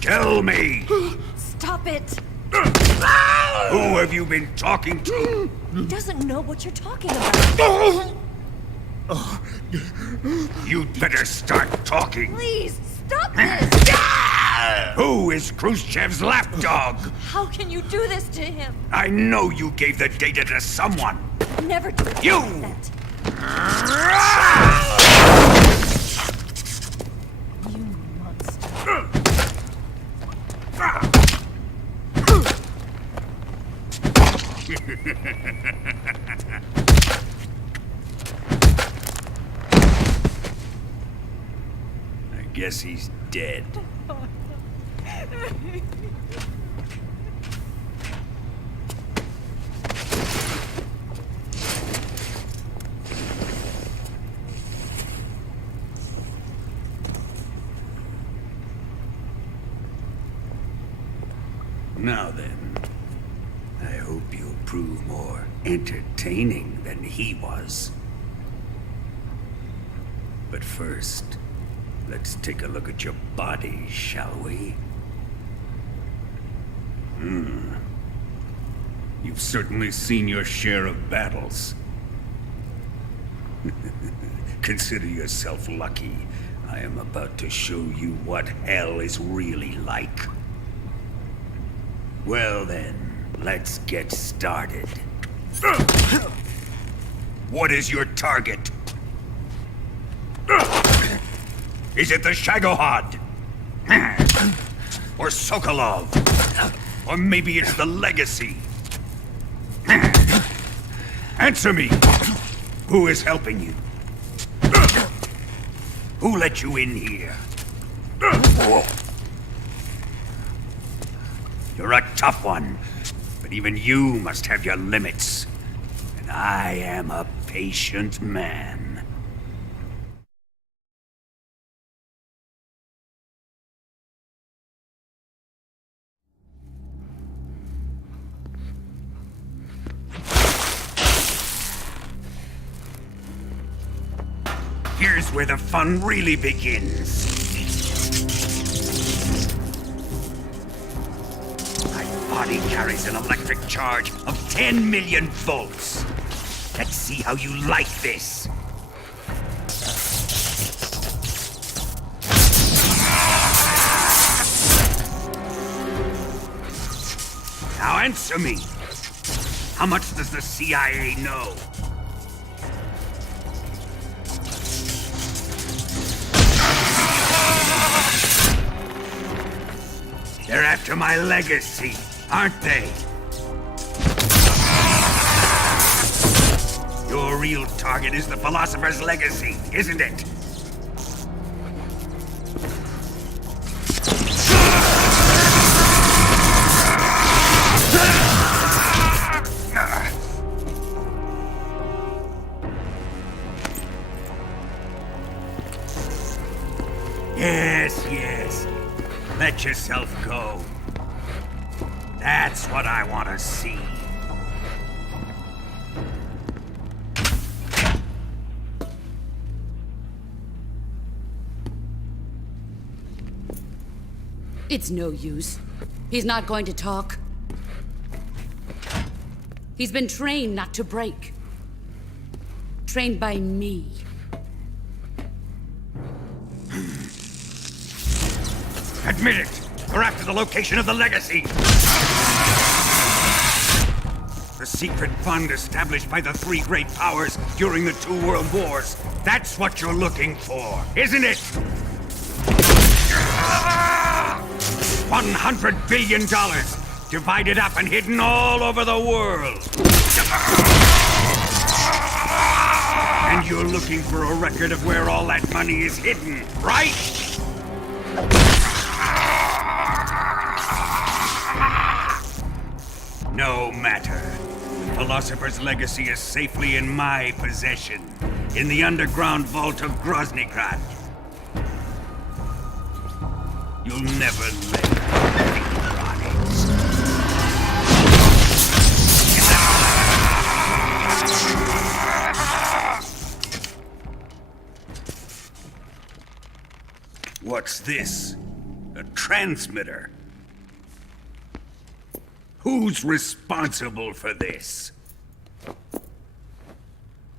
Tell me! Stop it! Who have you been talking to? He doesn't know what you're talking about. You'd better start talking. Please, stop this! Who is Khrushchev's lapdog? How can you do this to him? I know you gave the data to someone. Never do You! that. You monster. I guess he's dead. Now then, I hope you'll prove more entertaining than he was. But first, let's take a look at your body, shall we? You've certainly seen your share of battles. Consider yourself lucky. I am about to show you what hell is really like. Well then, let's get started. What is your target? Is it the Shagohod? Or Sokolov? Or maybe it's the Legacy? Answer me! Who is helping you? Who let you in here? You're a tough one, but even you must have your limits. And I am a patient man. Here's where the fun really begins. My body carries an electric charge of 10 million volts. Let's see how you like this. Now answer me. How much does the CIA know? They're after my legacy, aren't they? Your real target is the Philosopher's Legacy, isn't it? Yes. Let yourself go. That's what I want to see. It's no use. He's not going to talk. He's been trained not to break. Trained by me. Admit it! We're after the location of the Legacy! The secret fund established by the three great powers during the 2 world wars. That's what you're looking for, isn't it? $100 billion, divided up and hidden all over the world. And you're looking for a record of where all that money is hidden, right? No matter. The Philosopher's Legacy is safely in my possession, in the underground vault of Groznygrad. You'll never lay a finger on it. What's this? A transmitter. Who's responsible for this?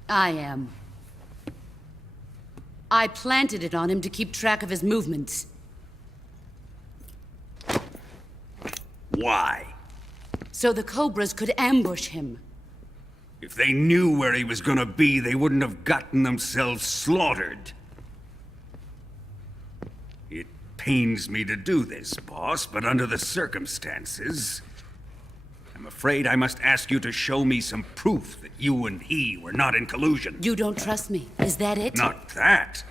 I am. I planted it on him to keep track of his movements. Why? So the Cobras could ambush him. If they knew where he was gonna be, they wouldn't have gotten themselves slaughtered. It pains me to do this, boss, but under the circumstances, I'm afraid I must ask you to show me some proof that you and he were not in collusion. You don't trust me, is that it? Not that,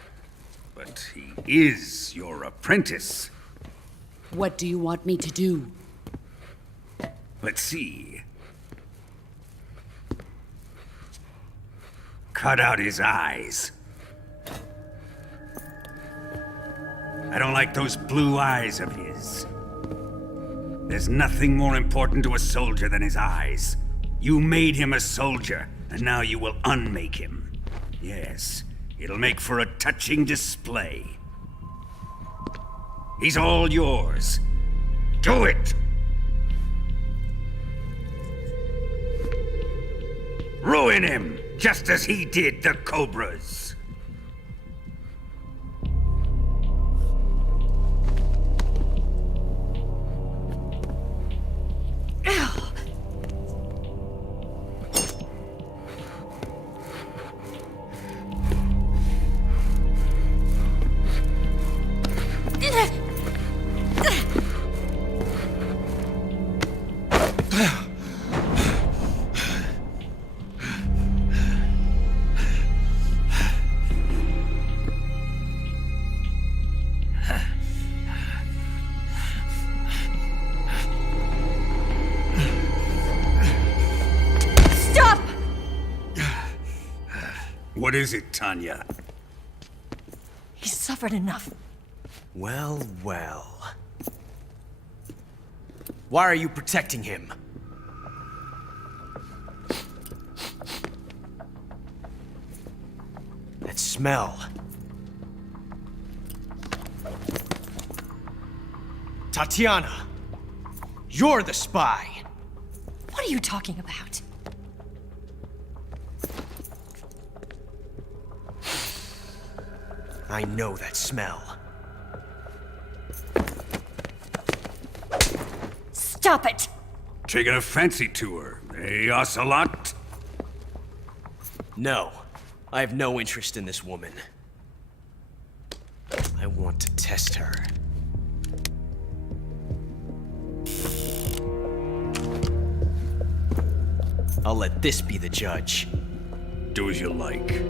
but he is your apprentice. What do you want me to do? Let's see. Cut out his eyes. I don't like those blue eyes of his. There's nothing more important to a soldier than his eyes. You made him a soldier, and now you will unmake him. Yes, it'll make for a touching display. He's all yours. Do it! Ruin him, just as he did the Cobras. What is it, Tanya? He's suffered enough. Well, well. Why are you protecting him? That smell. Tatiana, you're the spy. What are you talking about? I know that smell. Stop it! Taking a fancy to her, eh, Ocelot? No, I have no interest in this woman. I want to test her. I'll let this be the judge. Do as you like.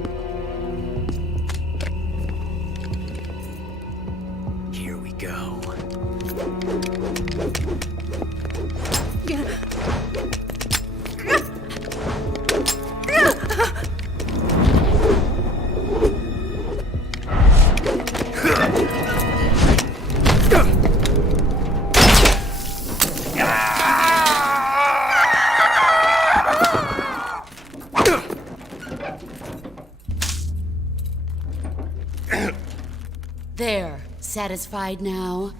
Here we go. There, satisfied now?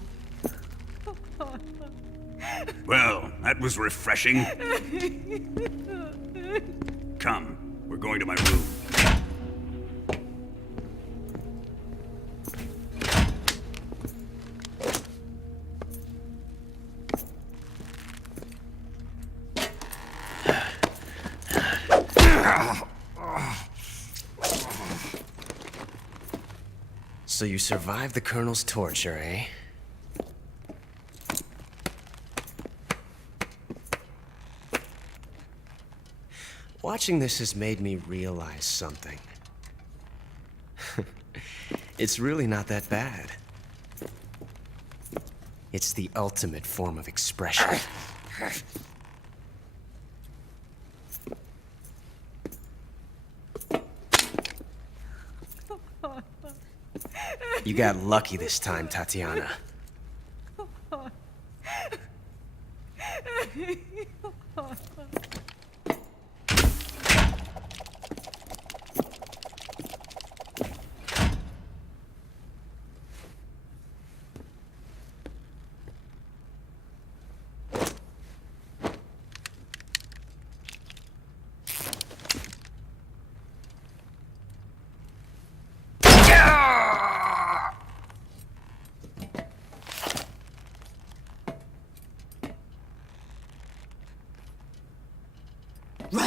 Well, that was refreshing. Come, we're going to my room. So you survived the Colonel's torture, eh? Watching this has made me realize something. It's really not that bad. It's the ultimate form of expression. You got lucky this time, Tatiana.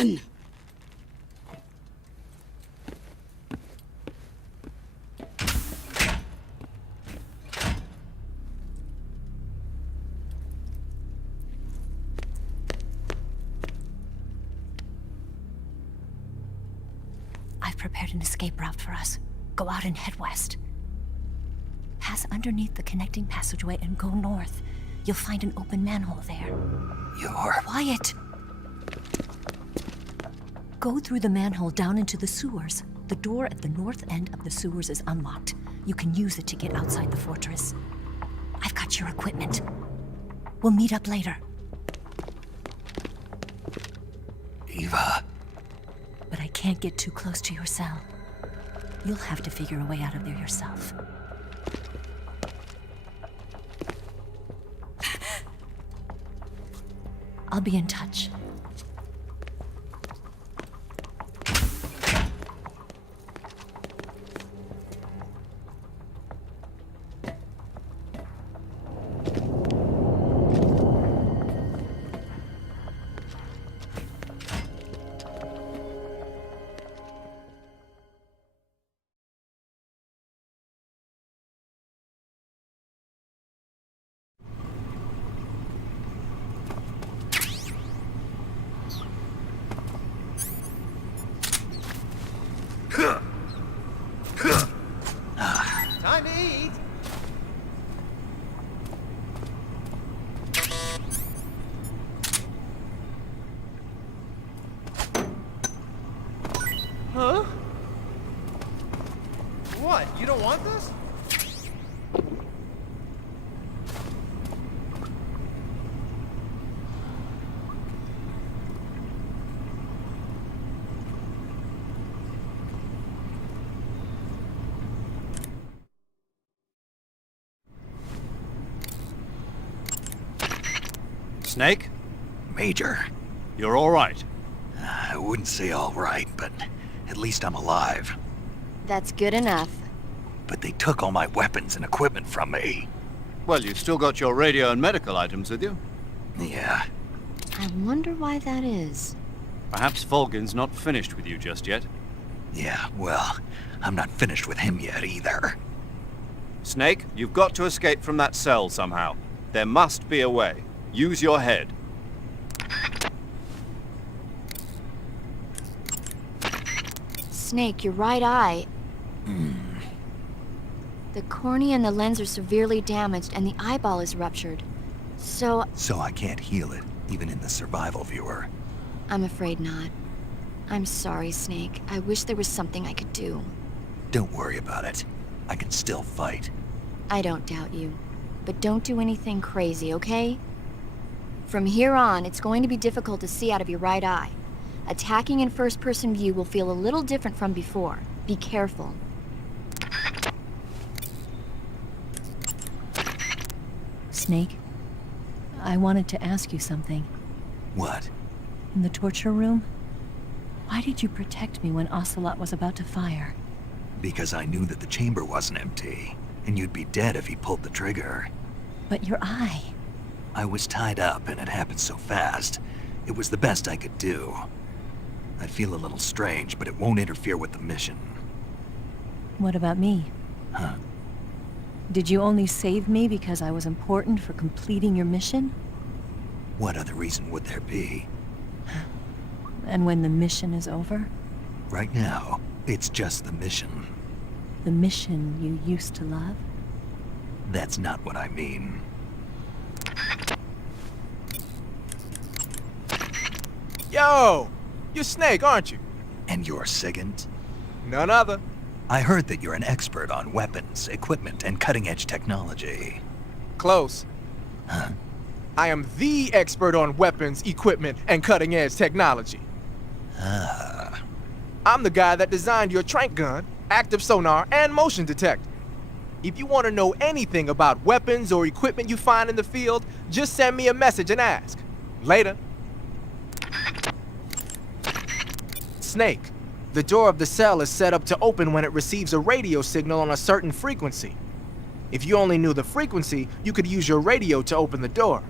Run! I've prepared an escape route for us. Go out and head west. Pass underneath the connecting passageway and go north. You'll find an open manhole there. You're... Quiet! Go through the manhole down into the sewers. The door at the north end of the sewers is unlocked. You can use it to get outside the fortress. I've got your equipment. We'll meet up later. Eva... But I can't get too close to your cell. You'll have to figure a way out of there yourself. I'll be in touch. Time to eat. Huh? What? You don't want this? Snake? Major. You're all right. I wouldn't say all right, but at least I'm alive. That's good enough. But they took all my weapons and equipment from me. Well, you've still got your radio and medical items with you. Yeah. I wonder why that is. Perhaps Volgin's not finished with you just yet. Yeah, well, I'm not finished with him yet either. Snake, you've got to escape from that cell somehow. There must be a way. Use your head. Snake, your right eye. The cornea and the lens are severely damaged and the eyeball is ruptured. So, I can't heal it, even in the survival viewer. I'm afraid not. I'm sorry, Snake. I wish there was something I could do. Don't worry about it. I can still fight. I don't doubt you. But don't do anything crazy, okay? From here on, it's going to be difficult to see out of your right eye. Attacking in first-person view will feel a little different from before. Be careful. Snake, I wanted to ask you something. What? In the torture room, why did you protect me when Ocelot was about to fire? Because I knew that the chamber wasn't empty, and you'd be dead if he pulled the trigger. But your eye... I was tied up, and it happened so fast. It was the best I could do. I feel a little strange, but it won't interfere with the mission. What about me? Huh? Did you only save me because I was important for completing your mission? What other reason would there be? And when the mission is over? Right now, it's just the mission. The mission you used to love? That's not what I mean. Yo! You're Snake, aren't you? And you're Sigint? None other. I heard that you're an expert on weapons, equipment, and cutting-edge technology. Close. Huh? I am the expert on weapons, equipment, and cutting-edge technology. Ah. I'm the guy that designed your trank gun, active sonar, and motion detector. If you want to know anything about weapons or equipment you find in the field, just send me a message and ask. Later. Snake, the door of the cell is set up to open when it receives a radio signal on a certain frequency. If you only knew the frequency, you could use your radio to open the door.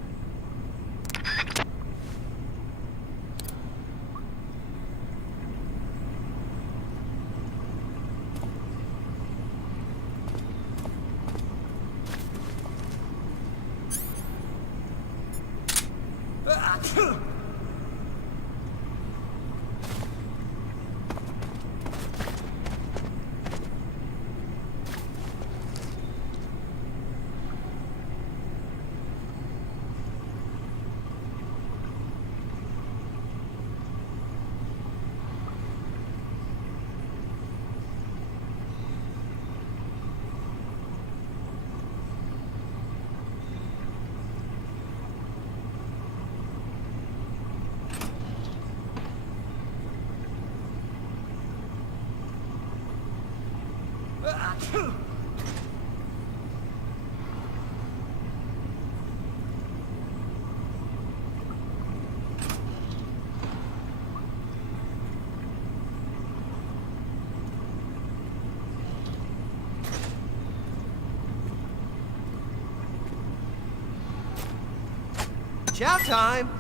Chow time!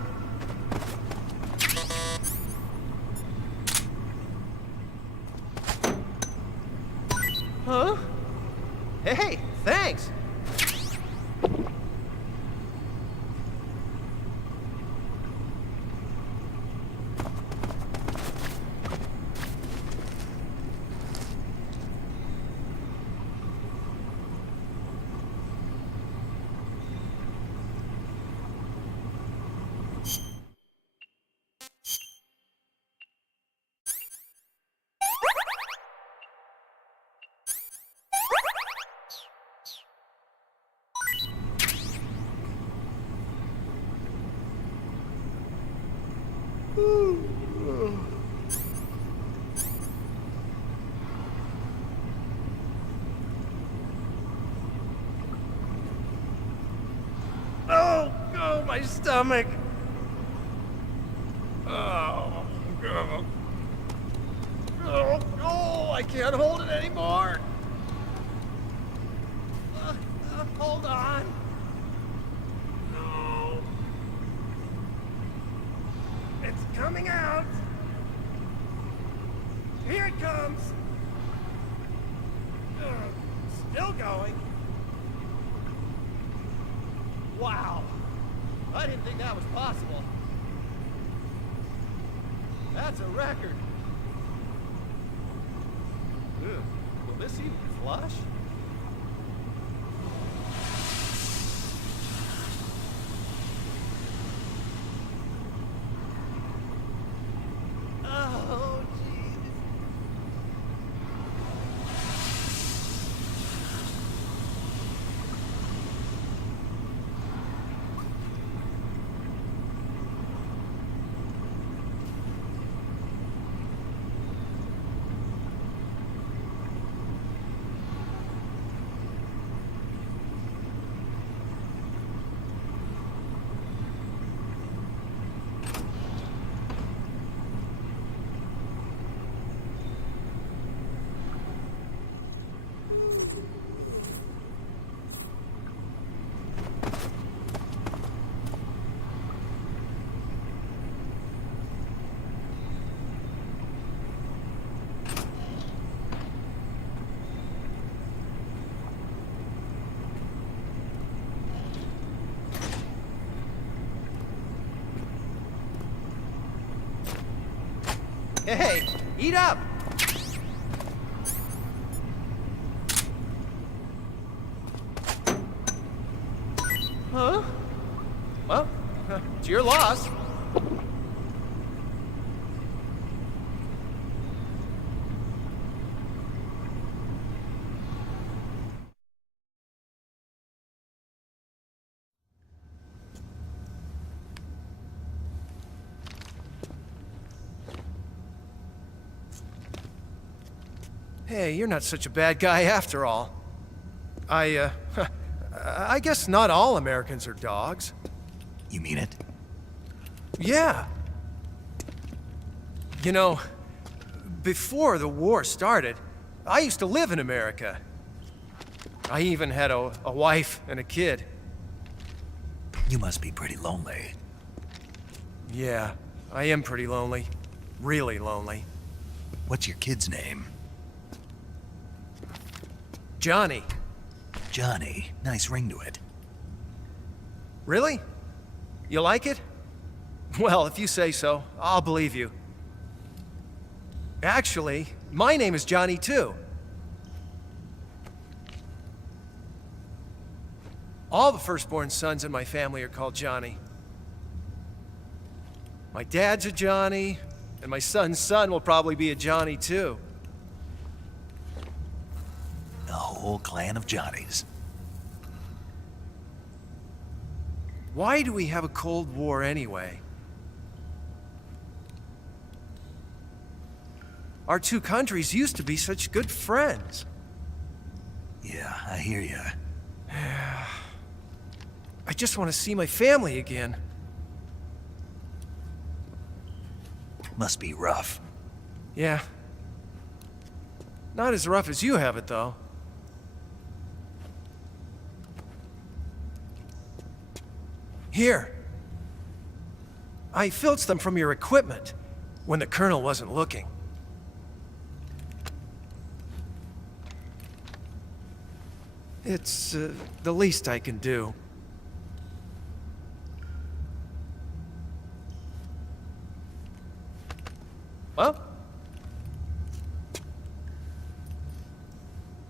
Huh? Hey, thanks! Oh, my stomach. Oh, I can't hold it anymore. Hold on. No. It's coming out. Here it comes. Still going. Wow. I didn't think that was possible. That's a record. Ugh. Will this even flush? Oh, jeez. Hey, eat up! Huh? Well, it's your loss. Hey, you're not such a bad guy after all. I guess not all Americans are dogs. You mean it? Yeah. You know, before the war started, I used to live in America. I even had a wife and a kid. You must be pretty lonely. Yeah, I am pretty lonely. Really lonely. What's your kid's name? Johnny. Johnny. Nice ring to it. Really? You like it? Well, if you say so, I'll believe you. Actually, my name is Johnny too. All the firstborn sons in my family are called Johnny. My dad's a Johnny, and my son's son will probably be a Johnny too. A whole clan of Johnnies. Why do we have a Cold War anyway? Our two countries used to be such good friends. I hear you. I just want to see my family again. Must be rough. Yeah. Not as rough as you have it, though. Here. I filched them from your equipment when the Colonel wasn't looking. It's the least I can do. Well?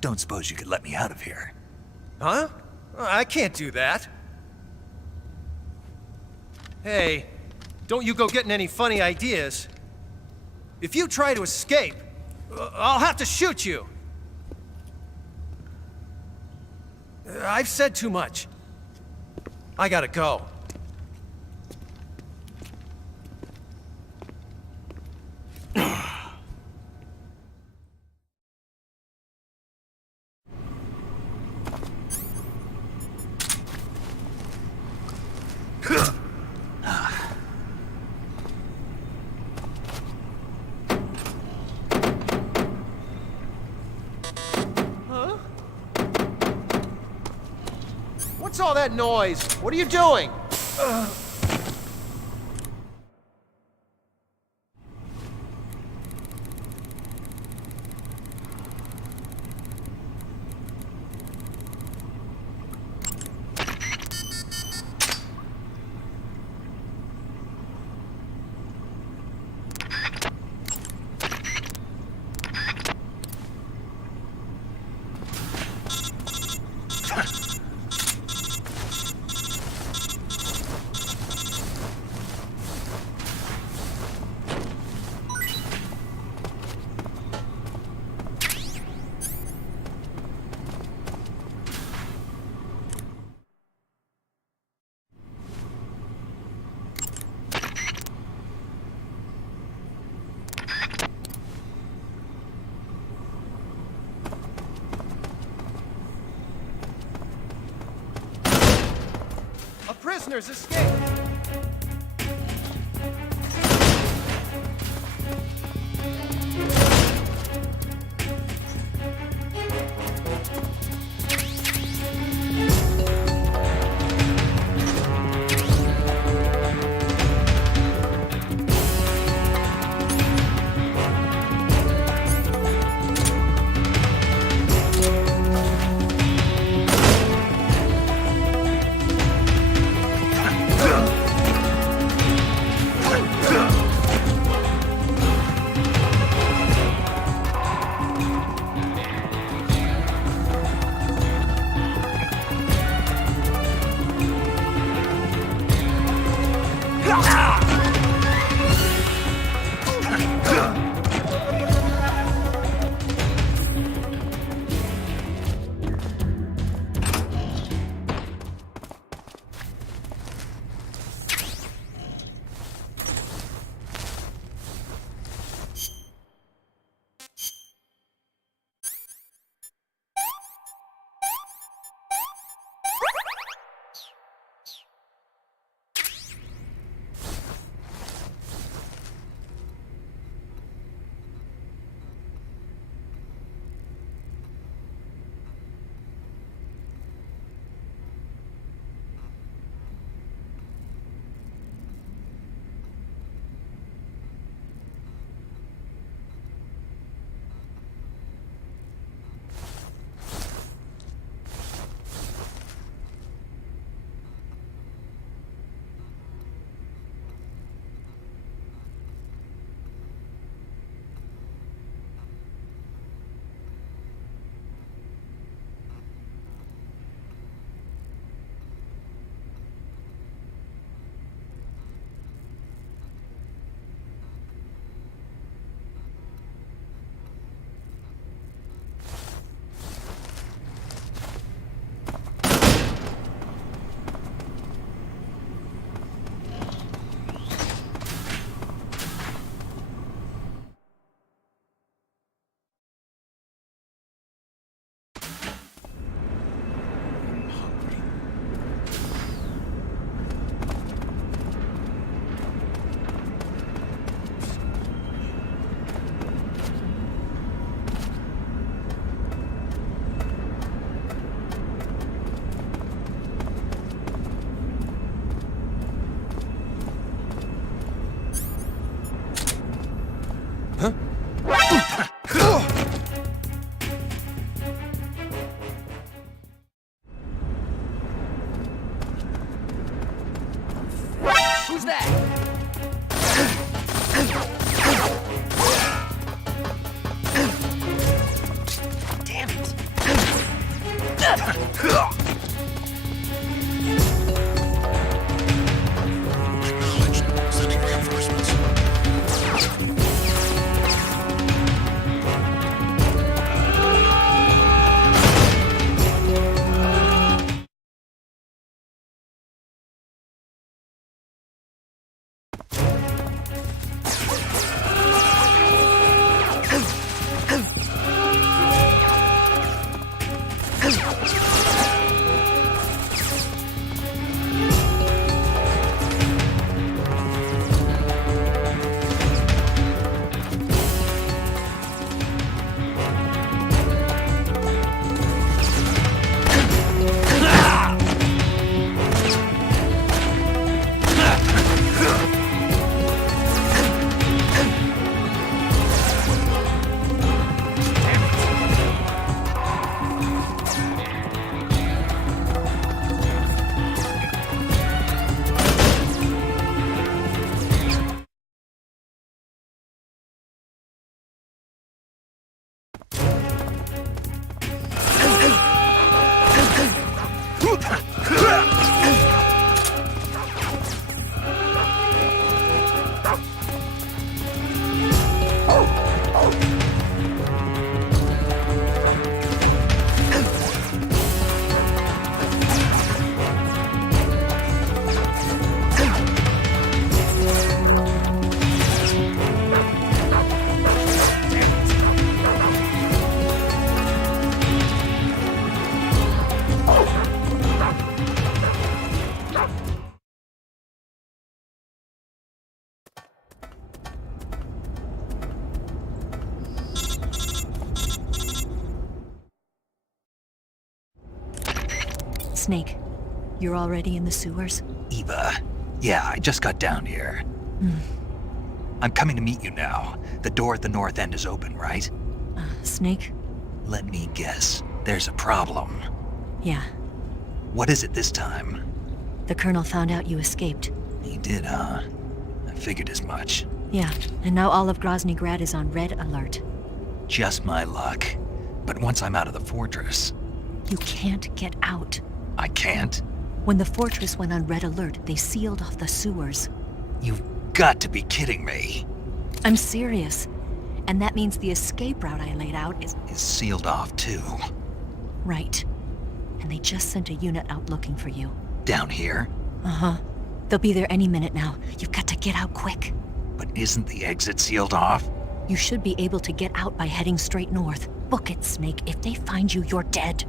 Don't suppose you could let me out of here? Huh? I can't do that. Hey, don't you go getting any funny ideas. If you try to escape, I'll have to shoot you. I've said too much. I gotta go. What's all that noise? What are you doing? Prisoners escaped! Ugh! Who's that? Damn it! Sending reinforcements. Snake, you're already in the sewers? Eva. Yeah, I just got down here. I'm coming to meet you now. The door at the north end is open, right? Snake? Let me guess. There's a problem. Yeah. What is it this time? The Colonel found out you escaped. He did, huh? I figured as much. Yeah, and now all of Grozny Grad is on red alert. Just my luck. But once I'm out of the fortress... You can't get out. I can't? When the fortress went on red alert, they sealed off the sewers. You've got to be kidding me. I'm serious. And that means the escape route I laid out is sealed off, too. right. And they just sent a unit out looking for you. Down here? Uh-huh. They'll be there any minute now. You've got to get out quick. But isn't the exit sealed off? You should be able to get out by heading straight north. Book it, Snake. If they find you, you're dead.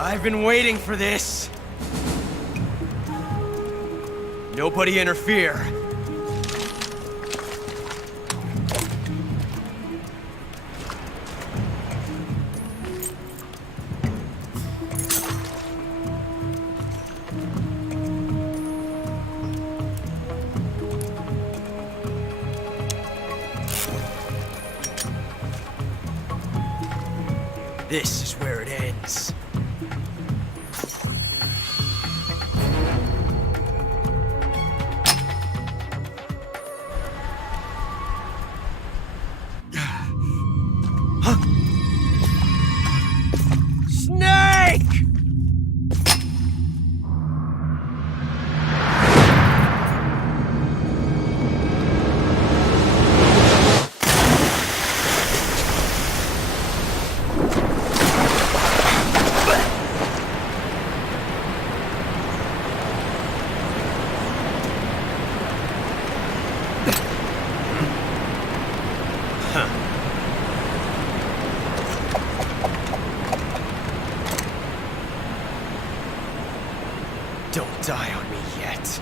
I've been waiting for this. Nobody interfere. This is where it ends. Snake! Don't die on me yet.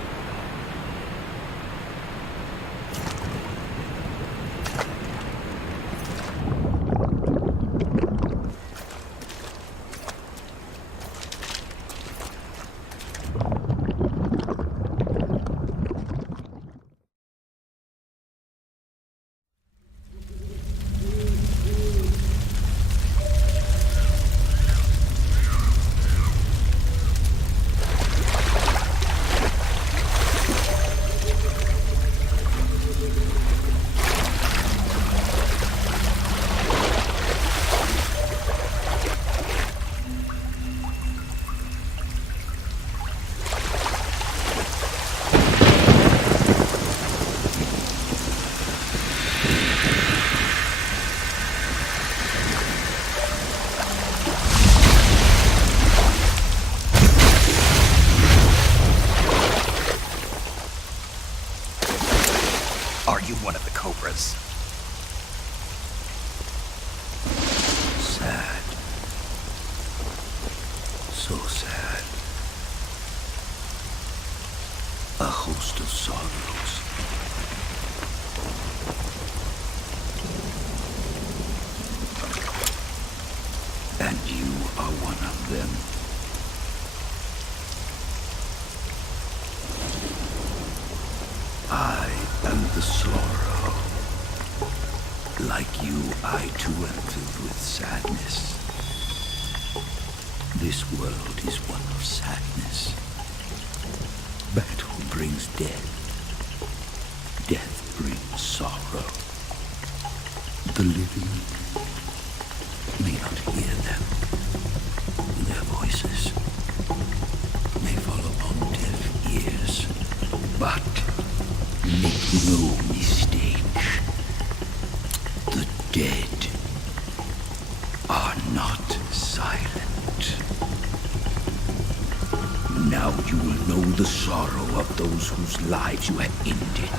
Are you one of the Cobras? Sad. So sad. A host of sorrows. And you are one of them. I am the sorrow. Like you, I too am filled with sadness. This world is one of sadness. Battle brings death. Death brings sorrow. The living may not hear them. Their voices may fall upon deaf ears. But make no mistake. The dead are not silent. Now you will know the sorrow of those whose lives you have ended.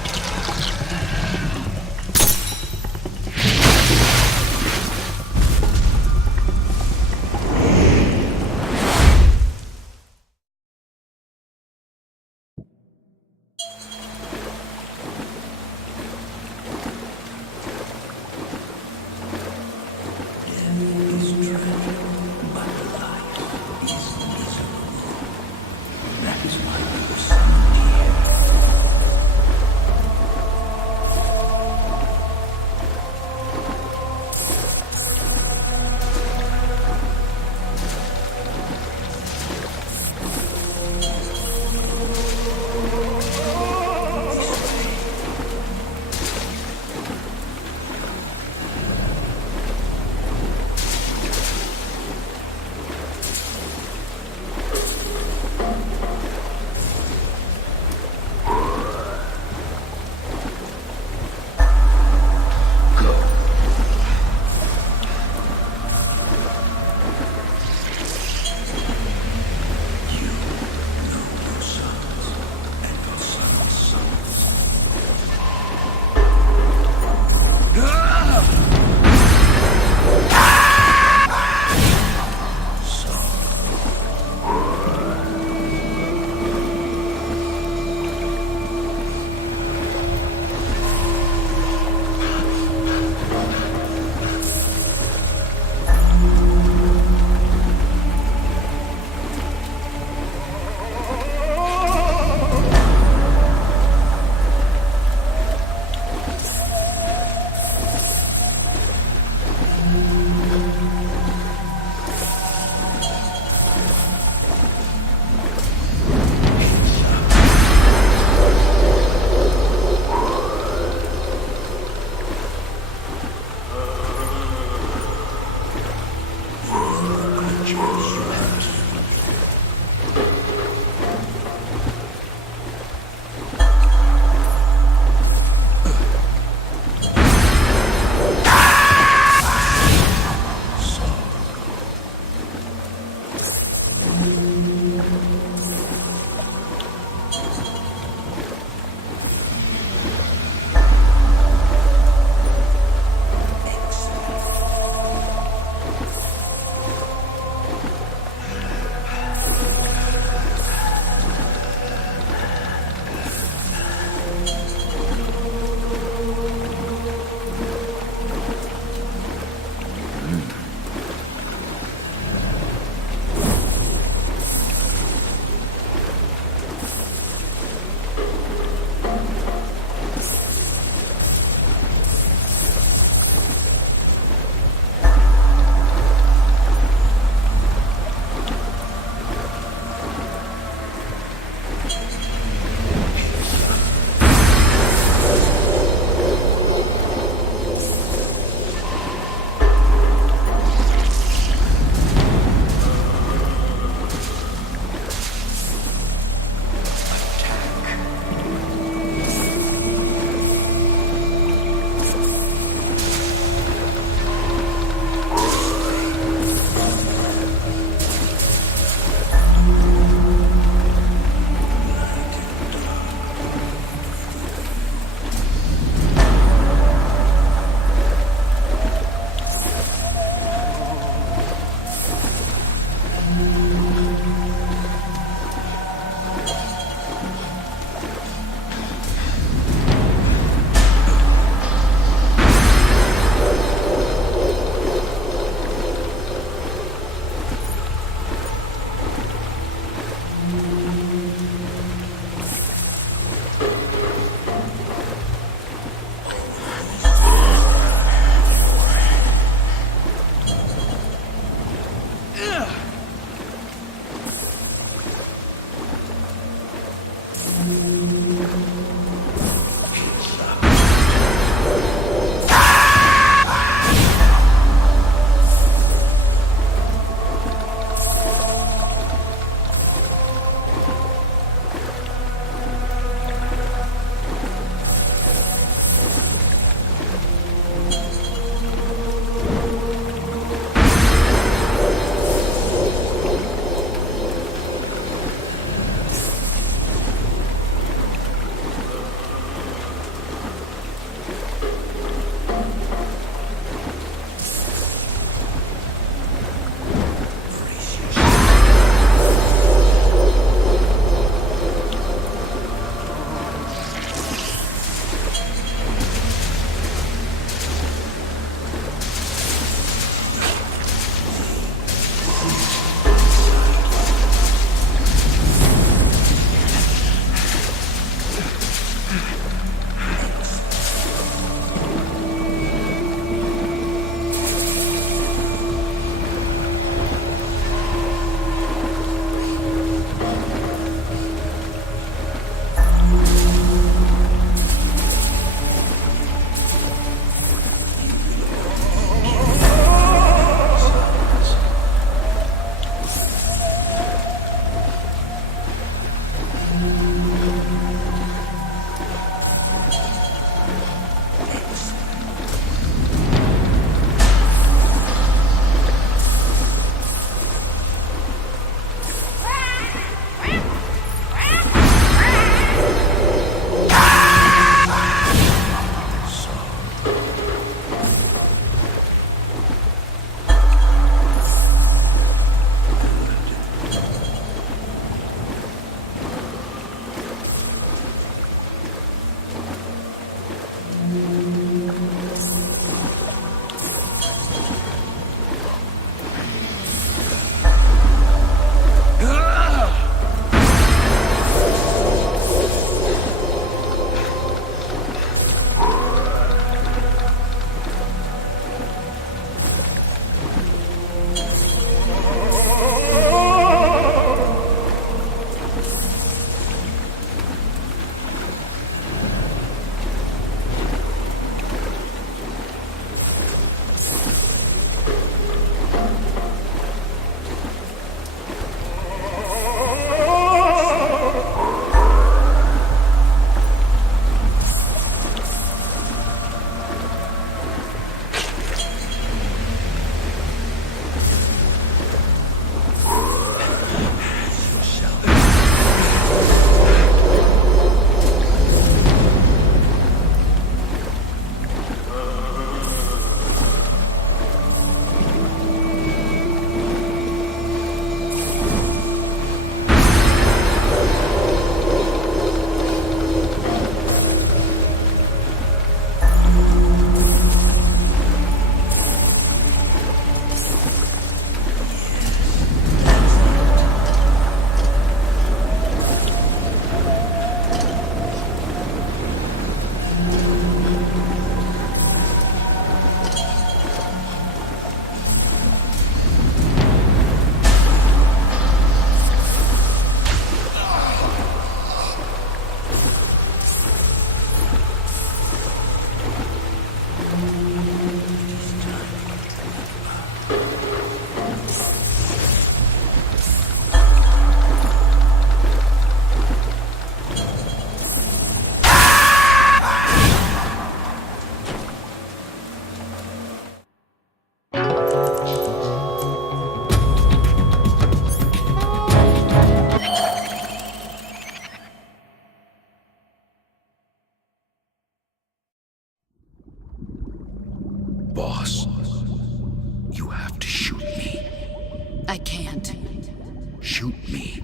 me.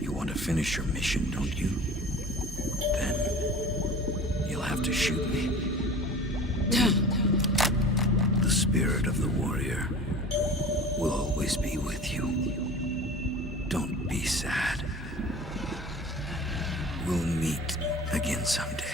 You want to finish your mission, don't you? Then you'll have to shoot me. The spirit of the warrior will always be with you. Don't be sad. We'll meet again someday.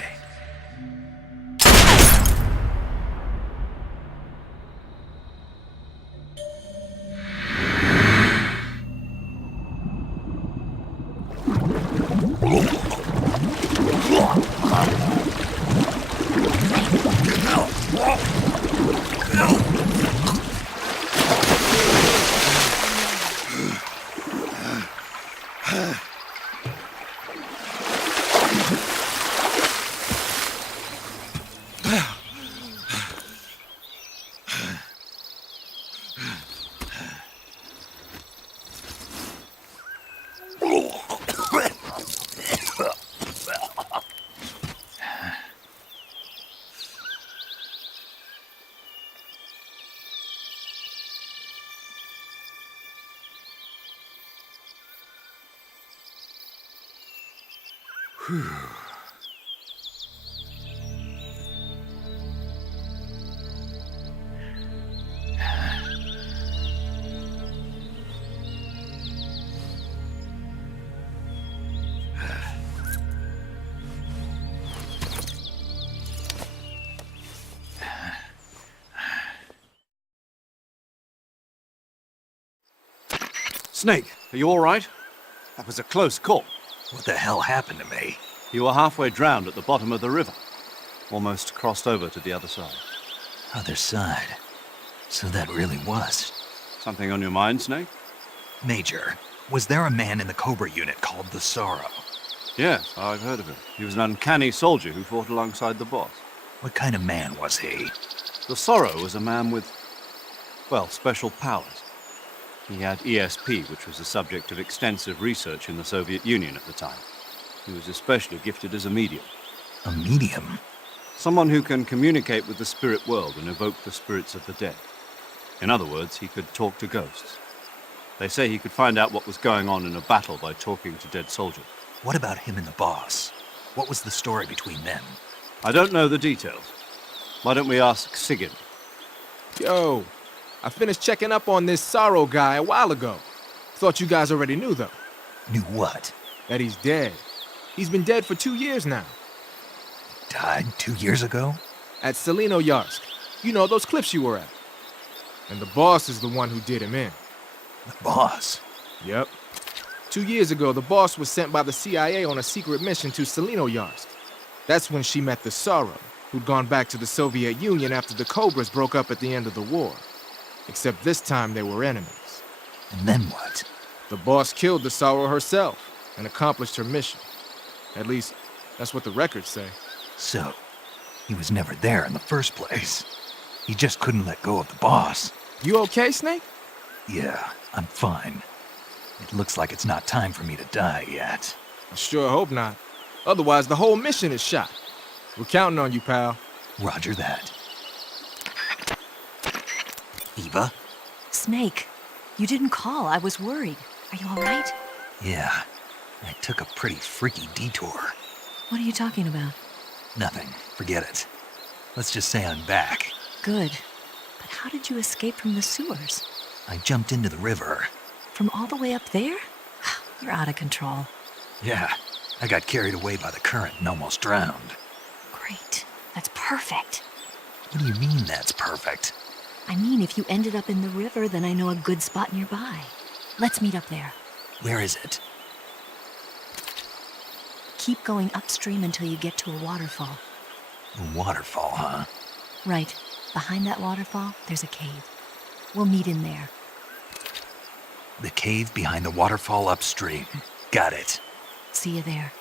Snake, are you all right? That was a close call. What the hell happened to me? You were halfway drowned at the bottom of the river. Almost crossed over to the other side. Other side? So that really was. Something on your mind, Snake? Major, was there a man in the Cobra unit called the Sorrow? Yes, I've heard of him. He was an uncanny soldier who fought alongside the boss. What kind of man was he? The Sorrow was a man with, well, special powers. He had ESP, which was the subject of extensive research in the Soviet Union at the time. He was especially gifted as a medium. A medium? Someone who can communicate with the spirit world and evoke the spirits of the dead. In other words, he could talk to ghosts. They say he could find out what was going on in a battle by talking to dead soldiers. What about him and the boss? What was the story between them? I don't know the details. Why don't we ask Sigyn? Yo, I finished checking up on this Sorrow guy a while ago. Thought you guys already knew, though. Knew what? That he's dead. He's been dead for 2 years now. Died 2 years ago? At Selino-Yarsk. You know, those cliffs you were at. And the boss is the one who did him in. The boss? Yep. 2 years ago, the boss was sent by the CIA on a secret mission to Selino-Yarsk. That's when she met the Sorrow, who'd gone back to the Soviet Union after the Cobras broke up at the end of the war. Except this time they were enemies. And then what? The boss killed the Sorrow herself and accomplished her mission. At least, that's what the records say. So, he was never there in the first place. He just couldn't let go of the boss. You okay, Snake? Yeah, I'm fine. It looks like it's not time for me to die yet. I sure hope not. Otherwise, the whole mission is shot. We're counting on you, pal. Roger that. Eva? Snake, you didn't call. I was worried. Are you all right? Yeah, I took a pretty freaky detour. What are you talking about? Nothing. Forget it. Let's just say I'm back. Good. But how did you escape from the sewers? I jumped into the river. From all the way up there? You're out of control. Yeah, I got carried away by the current and almost drowned. Great. That's perfect. What do you mean that's perfect? I mean, if you ended up in the river, then I know a good spot nearby. Let's meet up there. Where is it? Keep going upstream until you get to a waterfall. A waterfall, huh? Right. Behind that waterfall, there's a cave. We'll meet in there. The cave behind the waterfall upstream. Got it. See you there.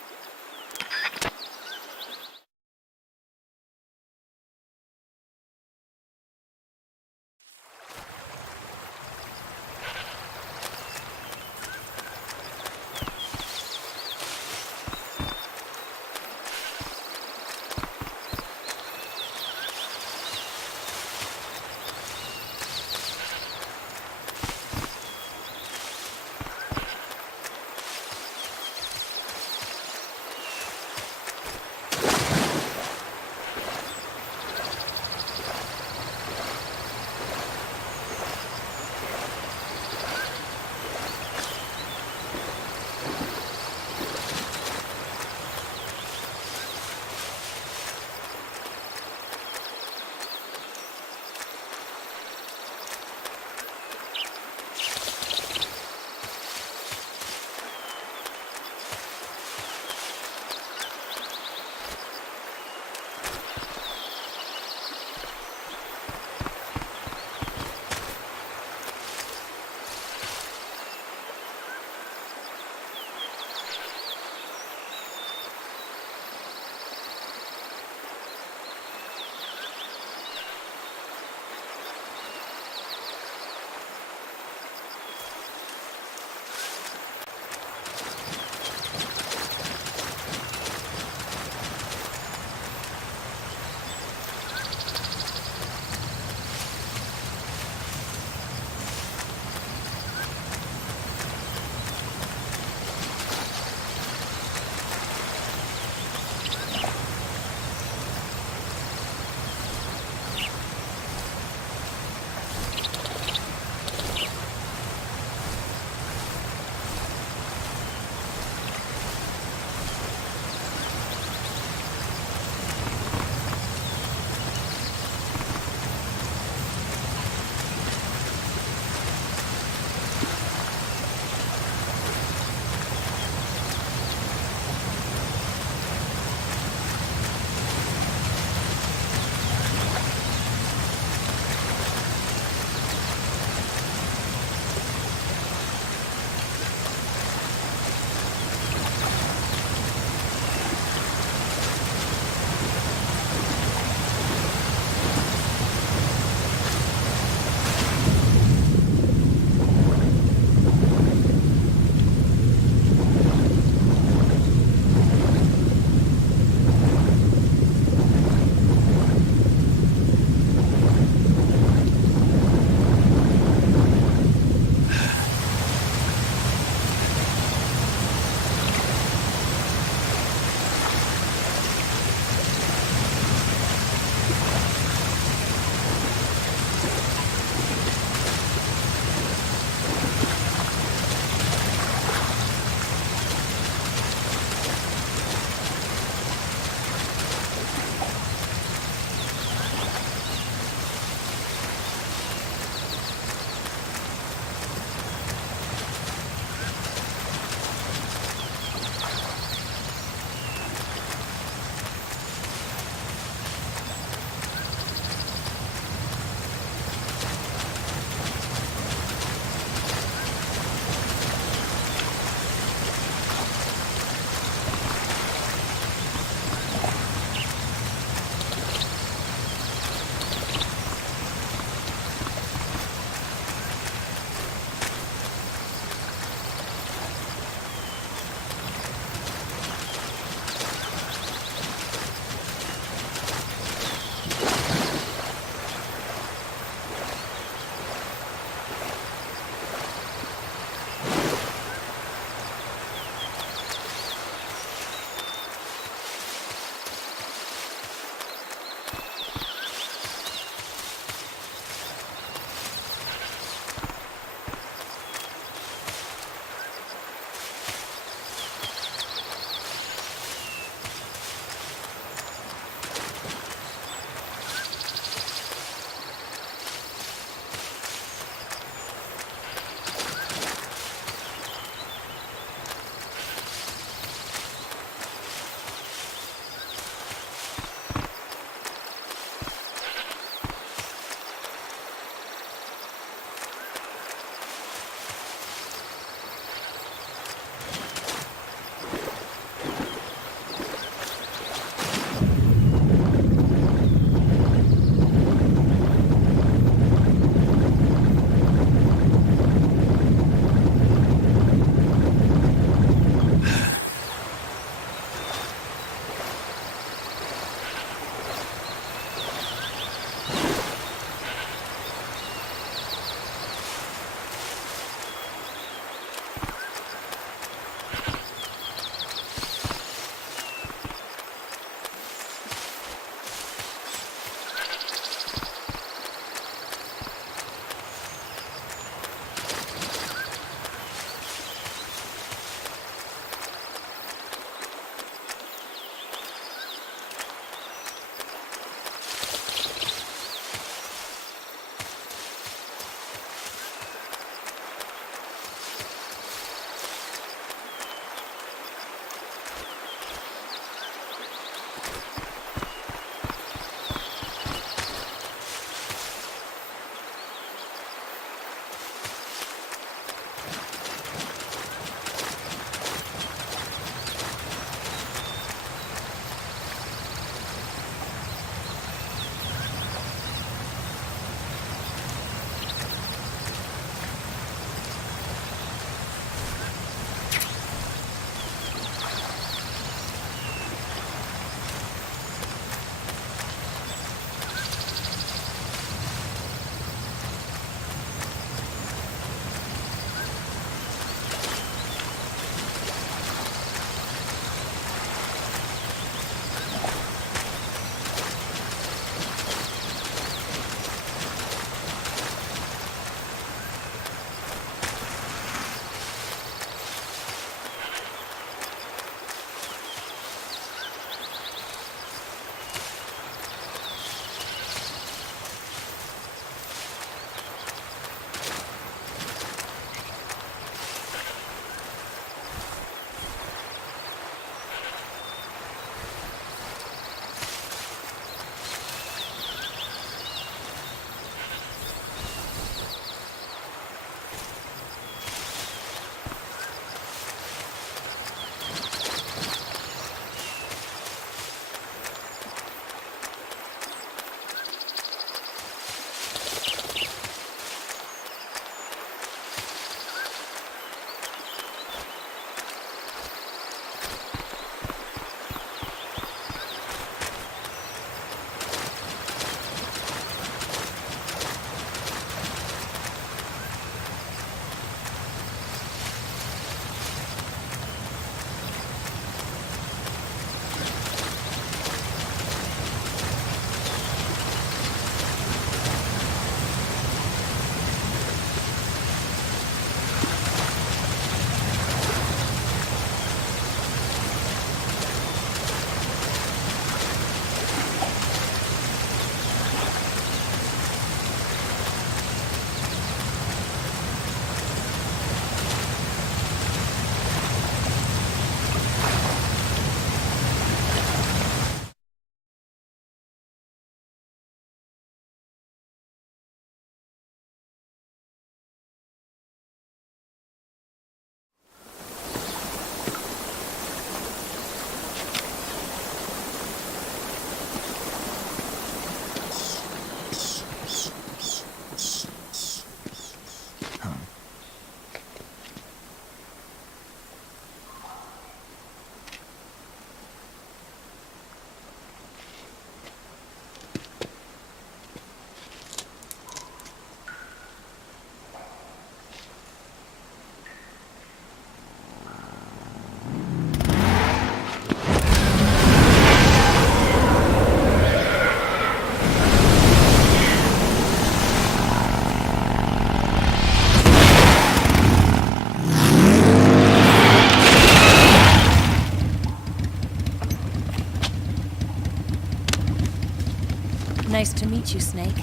meet you, Snake.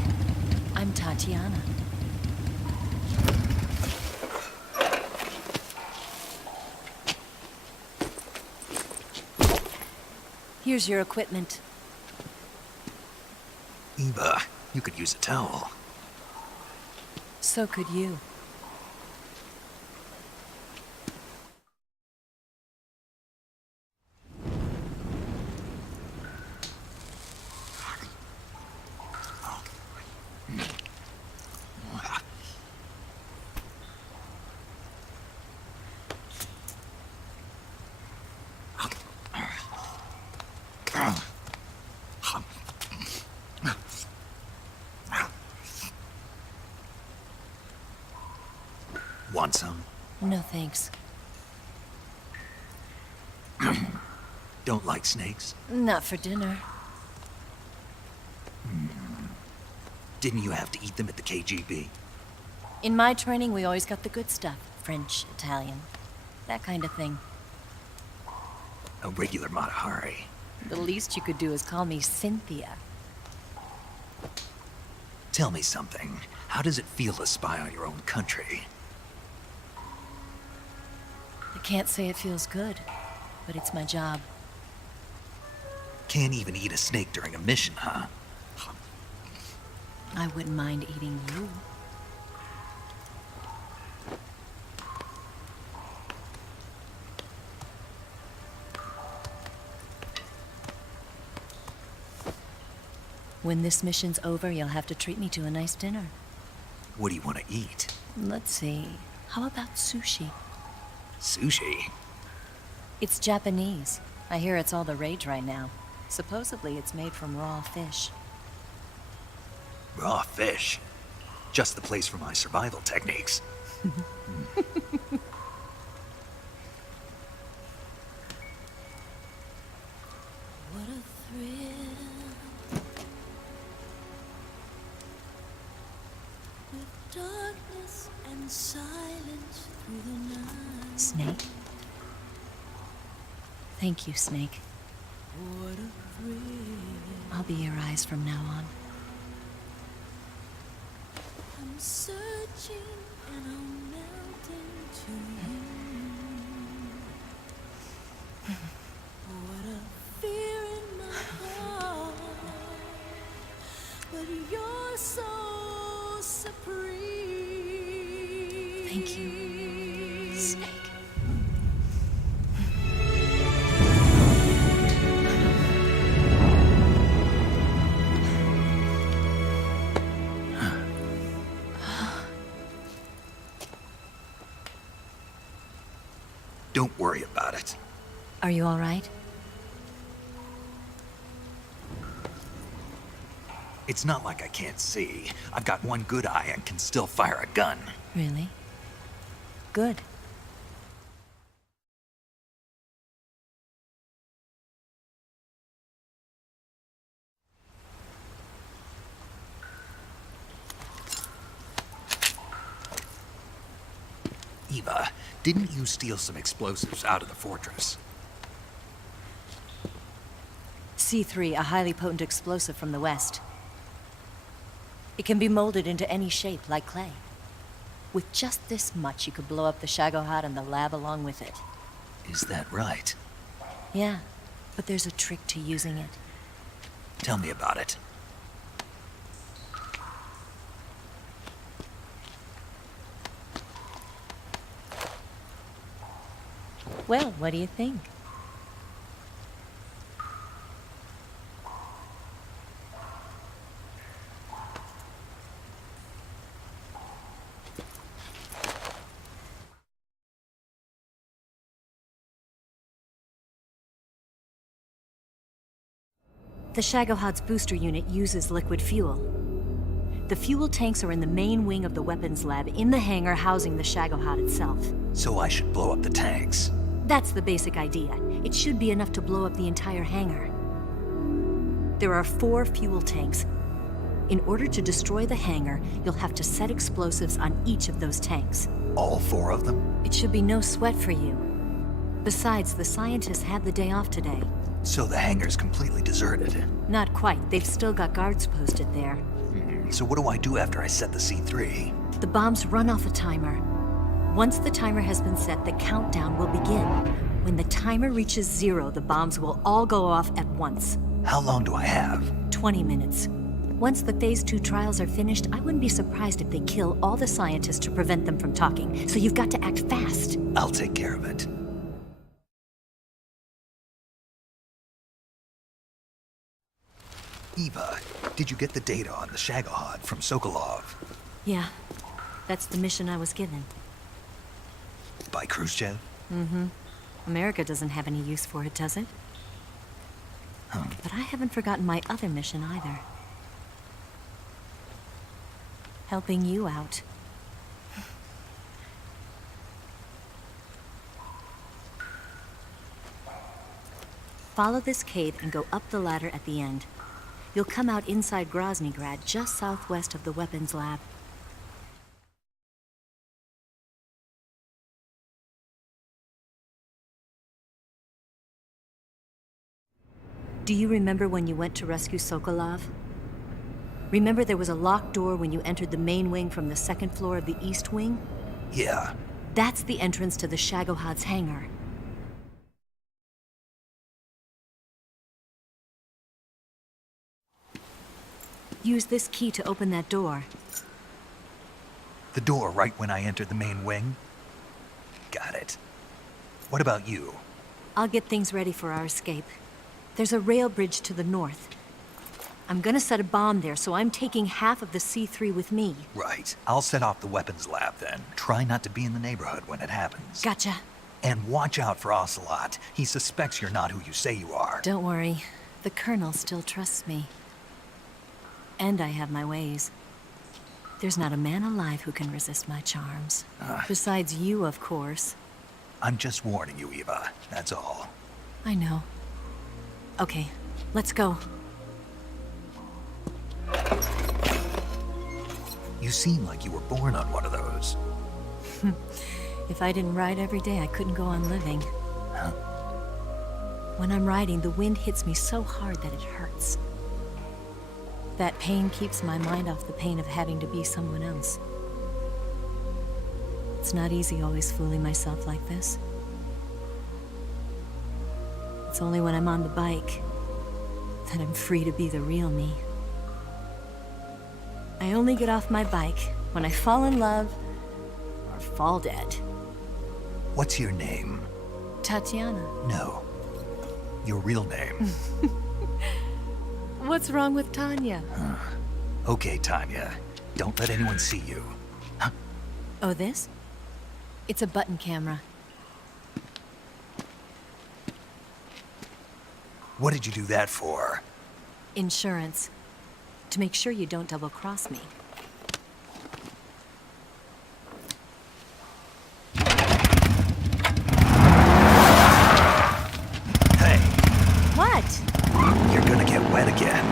I'm Tatiana. Here's your equipment. Eva, you could use a towel. So could you. Want some? No thanks. Don't like snakes? Not for dinner. Didn't you have to eat them at the KGB? In my training, we always got the good stuff. French, Italian, that kind of thing. A regular Matahari. The least you could do is call me Cynthia. Tell me something. How does it feel to spy on your own country? I can't say it feels good, but it's my job. Can't even eat a snake during a mission, huh? I wouldn't mind eating you. When this mission's over, you'll have to treat me to a nice dinner. What do you want to eat? Let's see. How about sushi? Sushi? It's Japanese. I hear it's all the rage right now. Supposedly it's made from raw fish. Raw fish? Just the place for my survival techniques. What a thrill. With darkness and silence through the night. Snake? Thank you, Snake. What a thrill. I'll be your eyes from now on. I'm searching and I'm melting to you. What a fear in my heart, but you're so supreme. Thank you, Snake. Don't worry about it. Are you all right? It's not like I can't see. I've got one good eye and can still fire a gun. Really? Good. Eva, didn't you steal some explosives out of the fortress? C3, a highly potent explosive from the west. It can be molded into any shape, like clay. With just this much, you could blow up the Shagohod and the lab along with it. Is that right? Yeah, but there's a trick to using it. Tell me about it. Well, what do you think? The Shagohod's booster unit uses liquid fuel. The fuel tanks are in the main wing of the weapons lab in the hangar housing the Shagohod itself. So I should blow up the tanks. That's the basic idea. It should be enough to blow up the entire hangar. There are 4 fuel tanks. In order to destroy the hangar, you'll have to set explosives on each of those tanks. All 4 of them? It should be no sweat for you. Besides, the scientists had the day off today. So the hangar's completely deserted. Not quite. They've still got guards posted there. So what do I do after I set the C3? The bombs run off a timer. Once the timer has been set, the countdown will begin. When the timer reaches 0, the bombs will all go off at once. How long do I have? 20 minutes. Once the Phase 2 trials are finished, I wouldn't be surprised if they kill all the scientists to prevent them from talking. So you've got to act fast. I'll take care of it. Eva, did you get the data on the Shagohod from Sokolov? Yeah, that's the mission I was given. By Khrushchev? Mm-hmm. America doesn't have any use for it, does it? But I haven't forgotten my other mission either. Helping you out. Follow this cave and go up the ladder at the end. You'll come out inside Groznygrad, just southwest of the weapons lab. Do you remember when you went to rescue Sokolov? Remember there was a locked door when you entered the main wing from the second floor of the east wing? Yeah. That's the entrance to the Shagohod's hangar. Use this key to open that door. The door right when I entered the main wing? Got it. What about you? I'll get things ready for our escape. There's a rail bridge to the north. I'm gonna set a bomb there, so I'm taking half of the C3 with me. Right. I'll set off the weapons lab then. Try not to be in the neighborhood when it happens. Gotcha. And watch out for Ocelot. He suspects you're not who you say you are. Don't worry. The Colonel still trusts me. And I have my ways. There's not a man alive who can resist my charms. Besides you, of course. I'm just warning you, Eva. That's all. I know. Okay, let's go. You seem like you were born on one of those. If I didn't ride every day, I couldn't go on living. Huh? When I'm riding, the wind hits me so hard that it hurts. That pain keeps my mind off the pain of having to be someone else. It's not easy always fooling myself like this. It's only when I'm on the bike that I'm free to be the real me. I only get off my bike when I fall in love or fall dead. What's your name? Tatiana. No. Your real name. What's wrong with Tanya? Okay, Tanya. Don't let anyone see you. Oh, this? It's a button camera. What did you do that for? Insurance. To make sure you don't double-cross me. Hey. What? You're gonna get wet again.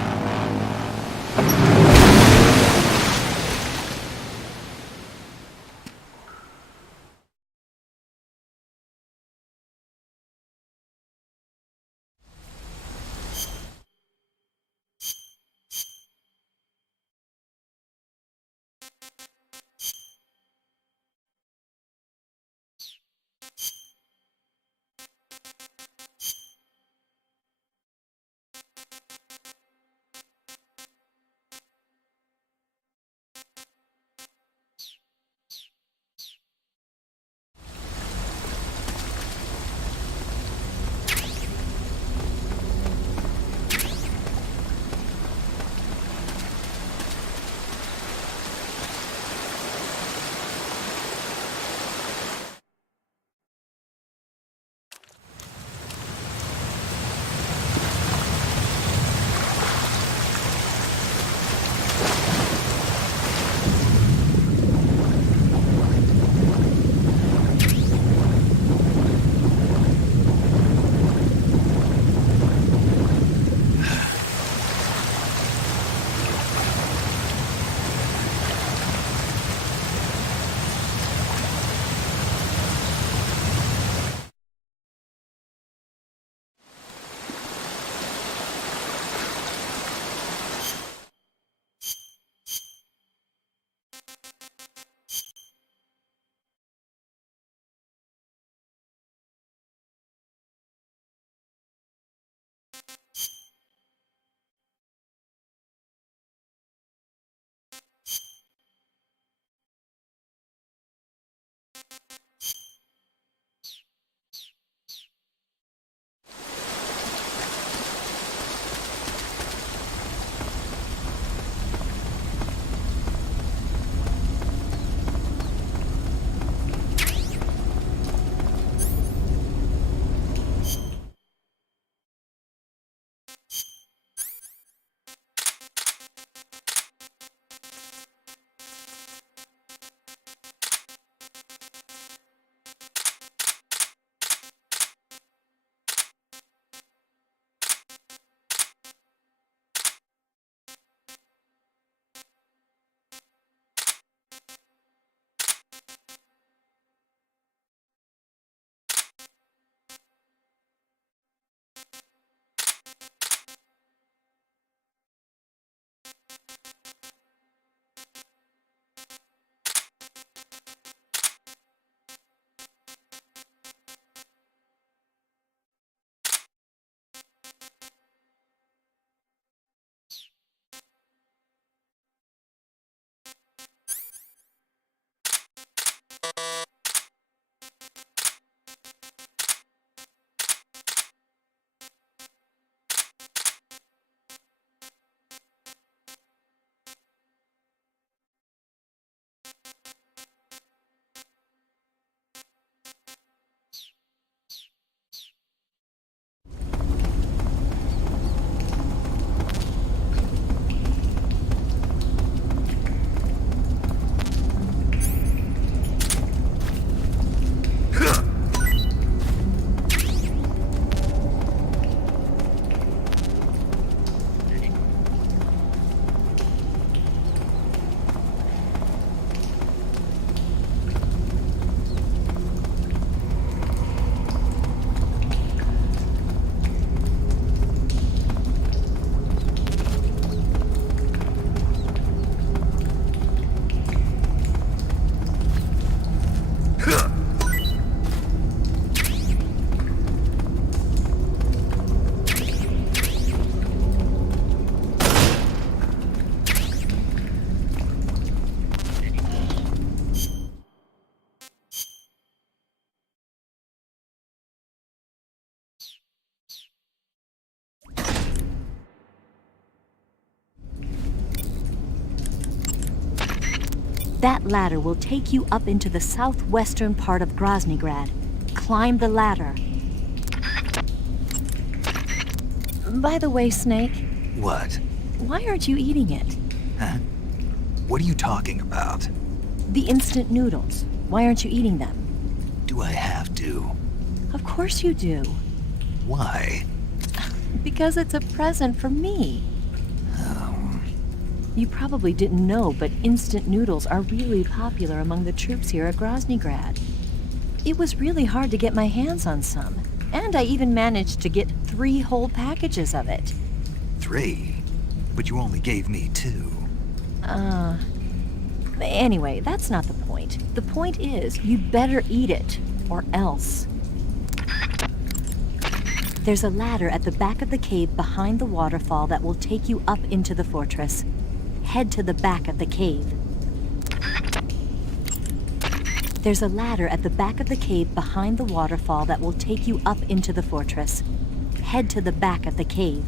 That ladder will take you up into the southwestern part of Groznygrad. Climb the ladder. By the way, Snake, What? why aren't you eating it? Huh? What are you talking about? The instant noodles. Why aren't you eating them? Do I have to? Of course you do. Why? Because it's a present for me. You probably didn't know, but instant noodles are really popular among the troops here at Groznygrad. It was really hard to get my hands on some, and I even managed to get 3 whole packages of it. 3? But you only gave me 2. Anyway, that's not the point. The point is, you'd better eat it, or else. There's a ladder at the back of the cave behind the waterfall that will take you up into the fortress. Head to the back of the cave. There's a ladder at the back of the cave behind the waterfall that will take you up into the fortress. Head to the back of the cave.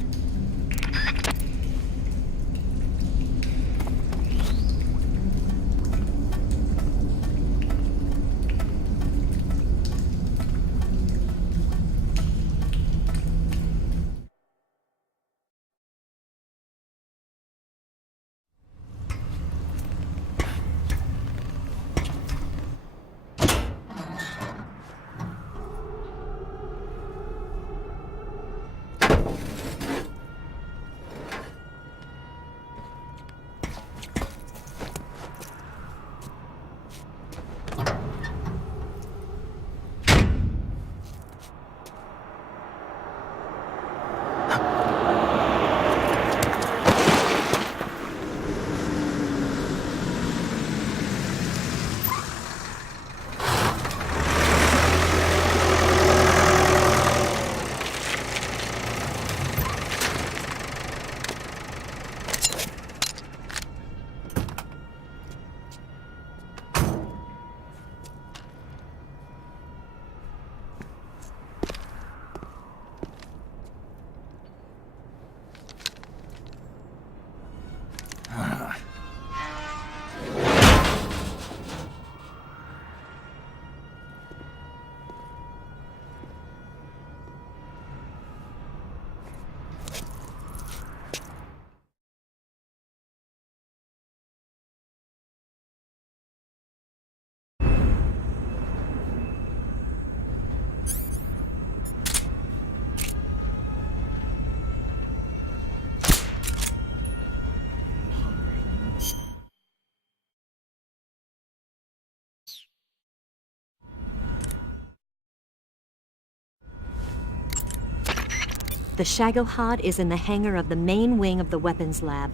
The Shagohod is in the hangar of the main wing of the weapons lab.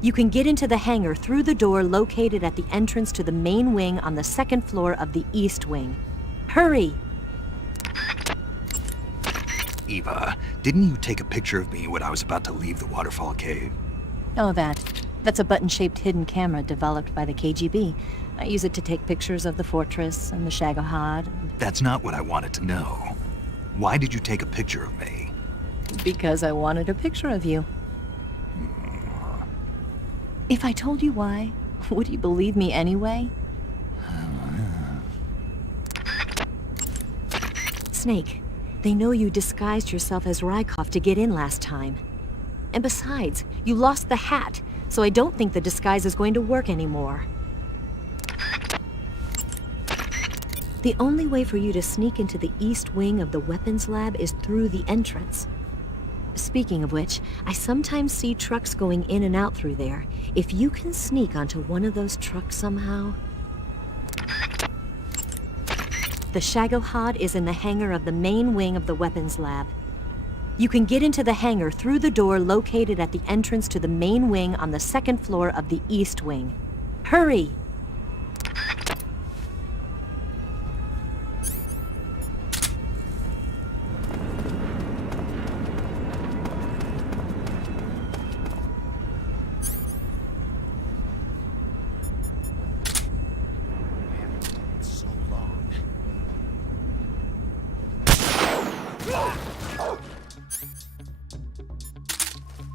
You can get into the hangar through the door located at the entrance to the main wing on the second floor of the east wing. Hurry! Eva, didn't you take a picture of me when I was about to leave the waterfall cave? Oh, that's a button-shaped hidden camera developed by the KGB. I use it to take pictures of the fortress and the Shagohod. That's not what I wanted to know. Why did you take a picture of me? Because I wanted a picture of you. If I told you why, would you believe me anyway? Snake, they know you disguised yourself as Rykov to get in last time. And besides, you lost the hat, so I don't think the disguise is going to work anymore. The only way for you to sneak into the east wing of the weapons lab is through the entrance. Speaking of which, I sometimes see trucks going in and out through there. If you can sneak onto one of those trucks somehow... The Shagohod is in the hangar of the main wing of the weapons lab. You can get into the hangar through the door located at the entrance to the main wing on the second floor of the east wing. Hurry!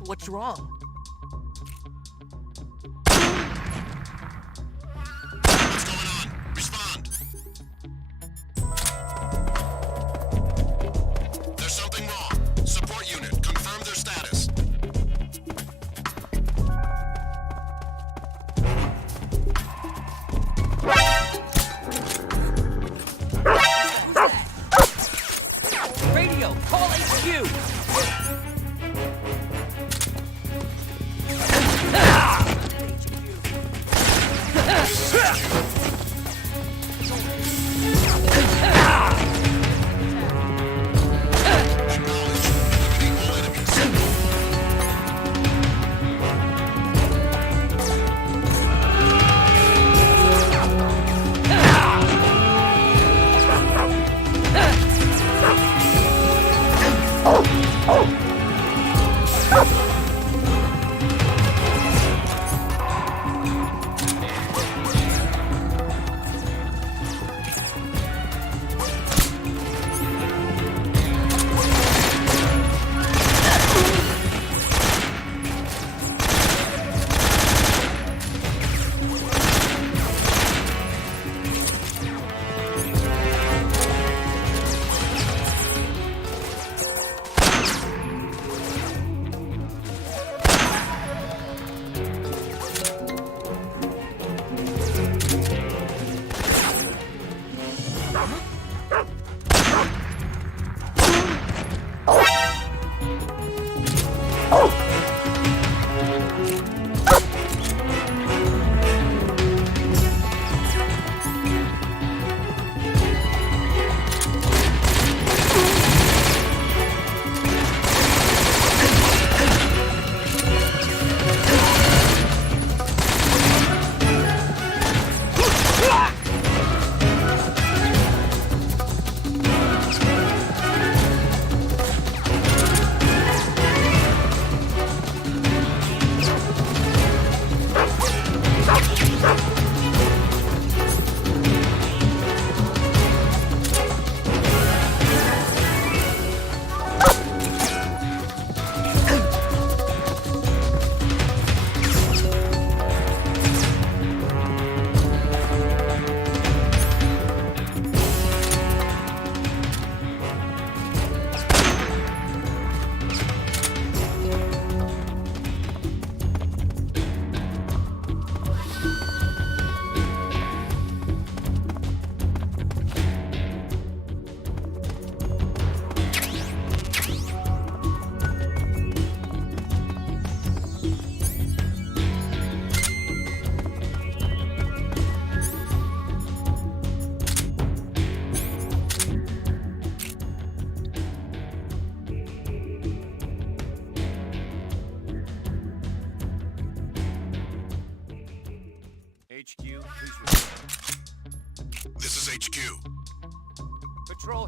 What's wrong? What's going on? Respond. There's something wrong. Support unit, confirm their status. Radio, call HQ!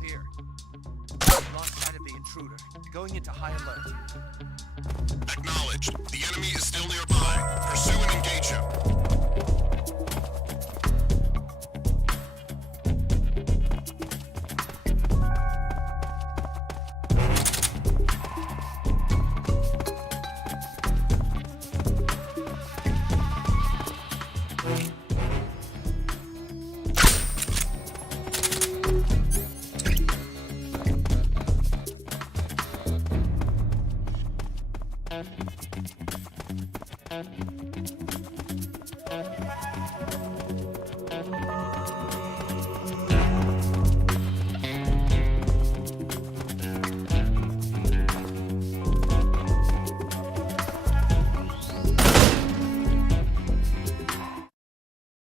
here. Lost sight of the intruder. Going into high alert. Acknowledged. The enemy is still nearby. Pursue and engage him.